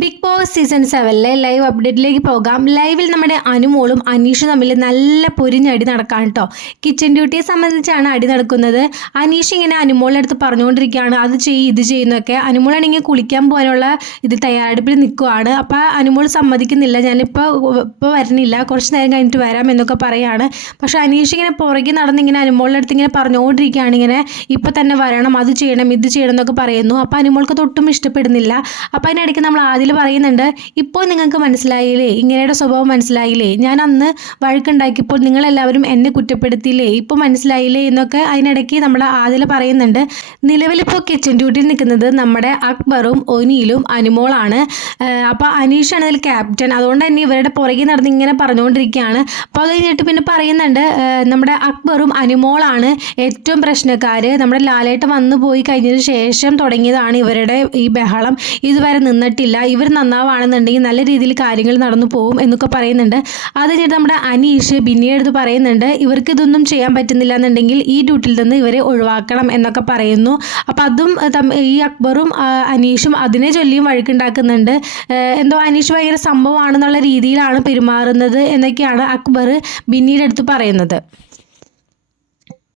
Big Boss season സെവനിലെ live അപ്ഡേറ്റിലേക്ക് പോകാം. ലൈവിൽ നമ്മുടെ അനുമോളും അനീഷും തമ്മിൽ നല്ല പൊരിഞ്ഞടി നടക്കാൻ കേട്ടോ കിച്ചൺ ഡ്യൂട്ടിയെ സംബന്ധിച്ചാണ് അടി നടക്കുന്നത്. അനീഷ് ഇങ്ങനെ അനുമോളുടെ അടുത്ത് പറഞ്ഞുകൊണ്ടിരിക്കുകയാണ്. അത് ചെയ്യ് ഇത് ചെയ്യുന്നൊക്കെ. അനുമോളാണെങ്കിൽ കുളിക്കാൻ പോകാനുള്ള ഇത് തയ്യാറെടുപ്പിൽ നിൽക്കുവാണ്. അപ്പോൾ അനുമോൾ സമ്മതിക്കുന്നില്ല. ഞാനിപ്പോൾ ഇപ്പോൾ വരണില്ല. കുറച്ച് നേരം കഴിഞ്ഞിട്ട് വരാം എന്നൊക്കെ പറയാണ്. പക്ഷേ അനീഷ് ഇങ്ങനെ പുറകെ നടന്ന് ഇങ്ങനെ അനുമോളുടെ അടുത്ത് ഇങ്ങനെ പറഞ്ഞുകൊണ്ടിരിക്കുകയാണ് ഇങ്ങനെ. ഇപ്പോൾ തന്നെ വരണം അത് ചെയ്യണം ഇത് ചെയ്യണം എന്നൊക്കെ പറയുന്നു. അപ്പോൾ അനുമോൾക്ക് തൊട്ടും ഇഷ്ടപ്പെടുന്നില്ല. അപ്പോൾ അതിനിടയ്ക്ക് നമ്മൾ ആദ്യം പറയുന്നുണ്ട് ഇപ്പോൾ നിങ്ങൾക്ക് മനസ്സിലായില്ലേ? ഇങ്ങനെയുടെ സ്വഭാവം മനസ്സിലായില്ലേ? ഞാൻ അന്ന് വഴക്കുണ്ടാക്കിയപ്പോൾ നിങ്ങളെല്ലാവരും എന്നെ കുറ്റപ്പെടുത്തിയില്ലേ? ഇപ്പോൾ മനസ്സിലായില്ലേ? എന്നൊക്കെ അതിനിടയ്ക്ക് നമ്മൾ ആദിൽ പറയുന്നുണ്ട്. നിലവിലിപ്പോൾ കിച്ചൺ ഡ്യൂട്ടിയിൽ നിൽക്കുന്നത് നമ്മുടെ അക്ബറും ഒനിയിലും അനുമോളാണ്. അപ്പോൾ അനീഷാണ് ഇതിൽ ക്യാപ്റ്റൻ അതുകൊണ്ട് തന്നെ ഇവരുടെ പുറകെ നടന്ന് ഇങ്ങനെ പറഞ്ഞുകൊണ്ടിരിക്കുകയാണ്. അപ്പോൾ അത് കഴിഞ്ഞിട്ട് പിന്നെ പറയുന്നുണ്ട് നമ്മുടെ അക്ബറും അനുമോളാണ് ഏറ്റവും പ്രശ്നക്കാർ നമ്മുടെ ലാലേട്ട വന്നു പോയി കഴിഞ്ഞതിന് ശേഷം തുടങ്ങിയതാണ് ഇവരുടെ ഈ ബഹളം. ഇതുവരെ നിന്നിട്ടില്ല. ഇവർ നന്നാവാണെന്നുണ്ടെങ്കിൽ നല്ല രീതിയിൽ കാര്യങ്ങൾ നടന്നു പോകും എന്നൊക്കെ പറയുന്നുണ്ട്. അത് കഴിഞ്ഞിട്ട് നമ്മുടെ അനീഷ് ബിന്നിയെടുത്ത് പറയുന്നുണ്ട് ഇവർക്ക് ഇതൊന്നും ചെയ്യാൻ പറ്റുന്നില്ല എന്നുണ്ടെങ്കിൽ ഈ ഡ്യൂട്ടിയിൽ നിന്ന് ഇവരെ ഒഴിവാക്കണം എന്നൊക്കെ പറയുന്നു. അപ്പോൾ അതും ഈ അക്ബറും അനീഷും അതിനെ ചൊല്ലിയും വഴക്കുണ്ടാക്കുന്നുണ്ട്. എന്തോ അനീഷ് ഭയങ്കര സംഭവമാണെന്നുള്ള രീതിയിലാണ് പെരുമാറുന്നത് എന്നൊക്കെയാണ് അക്ബർ ബിന്നിയുടെ അടുത്ത് പറയുന്നത്.